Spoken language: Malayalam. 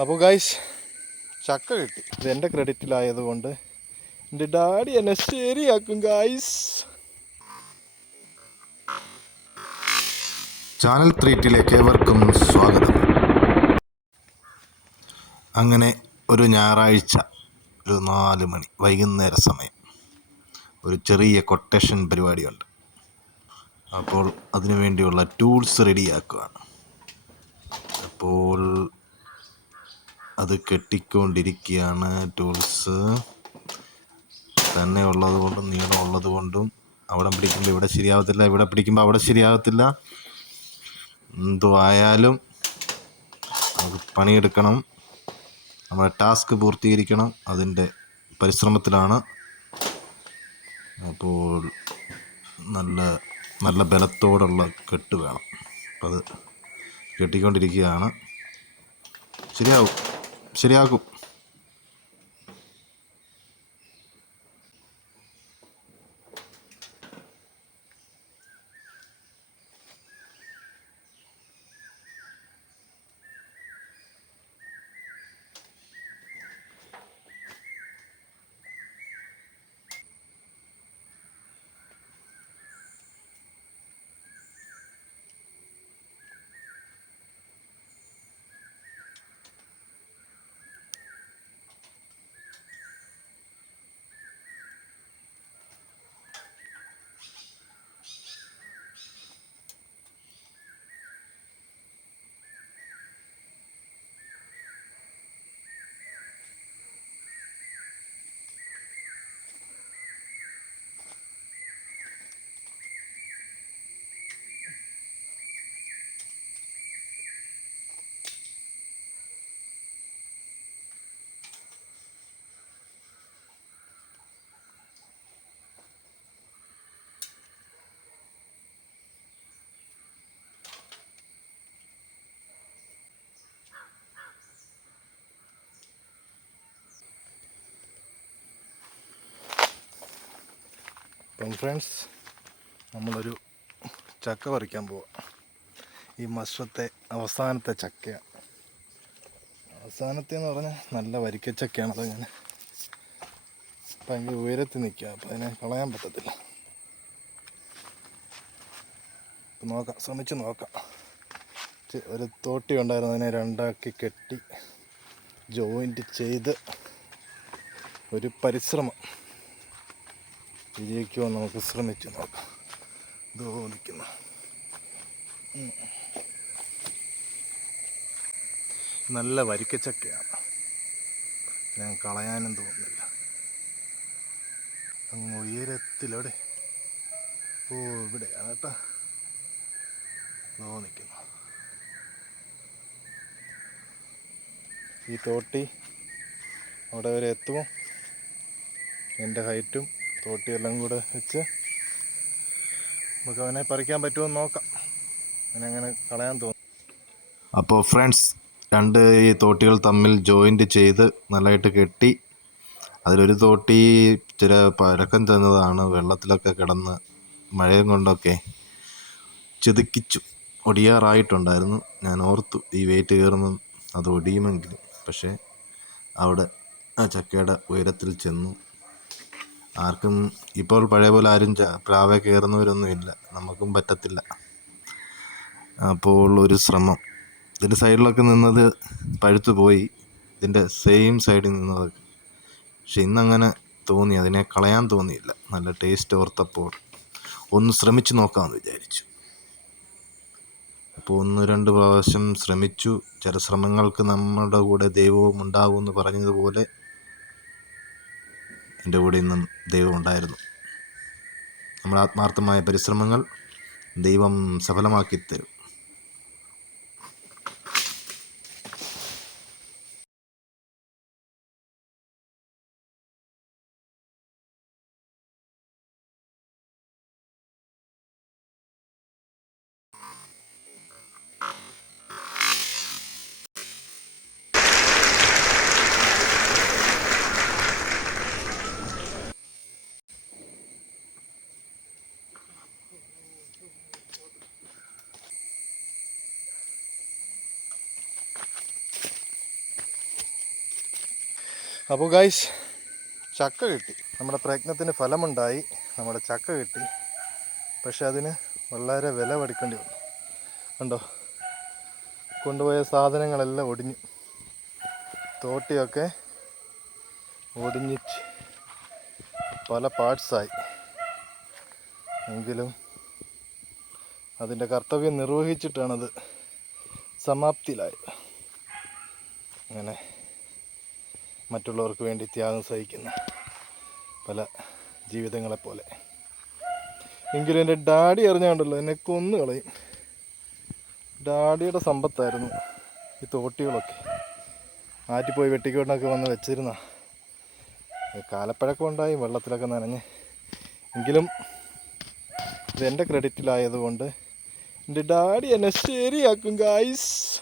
അപ്പോൾ ഗൈസ് ചക്ക കിട്ടി. ഇത് എന്റെ ക്രെഡിറ്റിലായതുകൊണ്ട് എന്റെ ഡാഡി എന്നെ ശരിയാക്കും ഗൈസ് ചാനൽ ത്രീറ്റിലേക്ക് ഏവർക്കും സ്വാഗതം. അങ്ങനെ ഒരു ഞായറാഴ്ച ഒരു നാല് മണി വൈകുന്നേര സമയം ഒരു ചെറിയ കൊട്ടേഷൻ പരിപാടിയുണ്ട്. അപ്പോൾ അതിനു വേണ്ടിയുള്ള ടൂൾസ് റെഡിയാക്കുകയാണ് അപ്പോൾ അത് കെട്ടിക്കൊണ്ടിരിക്കുകയാണ് ടൂൾസ്. തന്നെ ഉള്ളത് കൊണ്ടും നീളം ഉള്ളത് കൊണ്ടും അവിടെ പിടിക്കുമ്പോൾ ഇവിടെ ശരിയാവത്തില്ല ഇവിടെ പിടിക്കുമ്പോൾ അവിടെ ശരിയാകത്തില്ല എന്തോ ആയാലും അത് പണിയെടുക്കണം. നമ്മുടെ ടാസ്ക് പൂർത്തീകരിക്കണം. അതിന്റെ പരിശ്രമത്തിലാണ്. അപ്പോൾ നല്ല നല്ല ബലത്തോടുള്ള കെട്ട് വേണം. അത് കെട്ടിക്കൊണ്ടിരിക്കുകയാണ്. ശരിയാവും. ശരിയാക്കും അപ്പം ഫ്രണ്ട്സ് നമ്മളൊരു ചക്ക പറിക്കാൻ പോവാം. ഈ വർഷത്തെ അവസാനത്തെ ചക്കയാണ് അവസാനത്തെ എന്ന് പറഞ്ഞാൽ നല്ല വരിക്ക ചക്കയാണ് അത് ഞാൻ ഭയങ്കര ഉയരത്തിൽ നിൽക്കുക അപ്പം അതിനെ കളയാൻ പറ്റത്തില്ല. നോക്കാം. ശ്രമിച്ച് നോക്കാം. ഒരു തോട്ടി ഉണ്ടായിരുന്നു. അതിനെ രണ്ടാക്കി കെട്ടി ജോയിന്റ് ചെയ്ത് ഒരു പരിശ്രമം. വിജയിക്കുമോ നമുക്ക് ശ്രമിച്ചു നോക്കാം ദോദിക്കുന്നു നല്ല വരിക്കച്ചക്കയാണ് ഞാൻ കളയാനും തോന്നുന്നില്ല അങ്ങ് ഉയരത്തിലവിടെ ഓ ഇവിടെയാണ് കേട്ടോ തോന്നിക്കുന്നു ഈ തോട്ടി അവിടെ വരെ എത്തുമോ എന്റെ ഹൈറ്റും തോട്ടിയെല്ലാം കൂടെ വെച്ച് നമുക്ക് അവനെ പറിക്കാൻ പറ്റുമോ എന്ന് നോക്കാം. അവനെ അങ്ങനെ കളയാൻ തോന്നും. അപ്പോൾ ഫ്രണ്ട്സ് രണ്ട് ഈ തോട്ടികൾ തമ്മിൽ ജോയിന്റ് ചെയ്ത് നല്ലതായിട്ട് കെട്ടി. അതിലൊരു തോട്ടി ചില പഴക്കം തന്നതാണ്. വെള്ളത്തിലൊക്കെ കിടന്ന് മഴയും കൊണ്ടൊക്കെ ചെതുക്കിച്ചു. ഒടിയാറായിട്ടുണ്ടായിരുന്നു. ഞാൻ ഓർത്തു ഈ വെയിറ്റ് കയറുമ്പം അത് ഒടിയുമെങ്കിൽ പക്ഷേ അവിടെ ആ ചക്കയുടെ ഉയരത്തിൽ ചെന്നു. ആർക്കും ഇപ്പോൾ പഴയ പോലെ ആരും പ്രാവേ കയറുന്നവരൊന്നും ഇല്ല നമുക്കും പറ്റത്തില്ല. അപ്പോൾ ഒരു ശ്രമം. ഇതിന്റെ സൈഡിലൊക്കെ നിന്നത് പഴുത്തു പോയി. ഇതിന്റെ സെയിം സൈഡിൽ നിന്നത്. പക്ഷെ ഇന്നങ്ങനെ തോന്നി. അതിനെ കളയാൻ തോന്നിയില്ല. നല്ല ടേസ്റ്റ് ഓർത്തപ്പോൾ. ഒന്ന് ശ്രമിച്ചു നോക്കാമെന്ന് വിചാരിച്ചു. അപ്പോൾ ഒന്ന് രണ്ട് പ്രാവശ്യം ശ്രമിച്ചു. ചില ശ്രമങ്ങൾക്ക് നമ്മുടെ കൂടെ ദൈവവും ഉണ്ടാവുമെന്ന് പറഞ്ഞതുപോലെ എന്റെ കൂടെ ഇന്നും ദൈവം ഉണ്ടായിരുന്നു. നമ്മുടെ ആത്മാർത്ഥമായ പരിശ്രമങ്ങൾ ദൈവം സഫലമാക്കി തരും അപ്പോൾ ഗൈസ് ചക്ക കിട്ടി. നമ്മുടെ പ്രയത്നത്തിന് ഫലമുണ്ടായി. നമ്മുടെ ചക്ക കിട്ടി. പക്ഷെ അതിന് വളരെ വില പഠിക്കേണ്ടി വന്നു. കണ്ടോ? കൊണ്ടുപോയ സാധനങ്ങളെല്ലാം ഒടിഞ്ഞു. തോട്ടിയൊക്കെ ഒടിഞ്ഞിട്ട് പല പാർട്സായി എങ്കിലും അതിന്റെ കർത്തവ്യം നിർവഹിച്ചിട്ടാണത് സമാപ്തിയിലായത്. അങ്ങനെ മറ്റുള്ളവർക്ക് വേണ്ടി ത്യാഗം സഹിക്കുന്ന പല ജീവിതങ്ങളെപ്പോലെ. എങ്കിലും എന്റെ ഡാഡി അറിഞ്ഞാണ്ടല്ലോ എന്നെ കൊന്നു കളയും. ഡാഡിയുടെ സമ്പത്തായിരുന്നു ഈ തോട്ടികളൊക്കെ. ആറ്റിപ്പോയി വെട്ടിക്കോട്ടൊക്കെ വന്ന് വെച്ചിരുന്ന കാലപ്പഴക്കം ഉണ്ടായി വെള്ളത്തിലൊക്കെ നനഞ്ഞ്. എങ്കിലും ഇതെന്റെ ക്രെഡിറ്റിലായതുകൊണ്ട് എന്റെ ഡാഡി എന്നെ ശരിയാക്കും ഗായ്സ്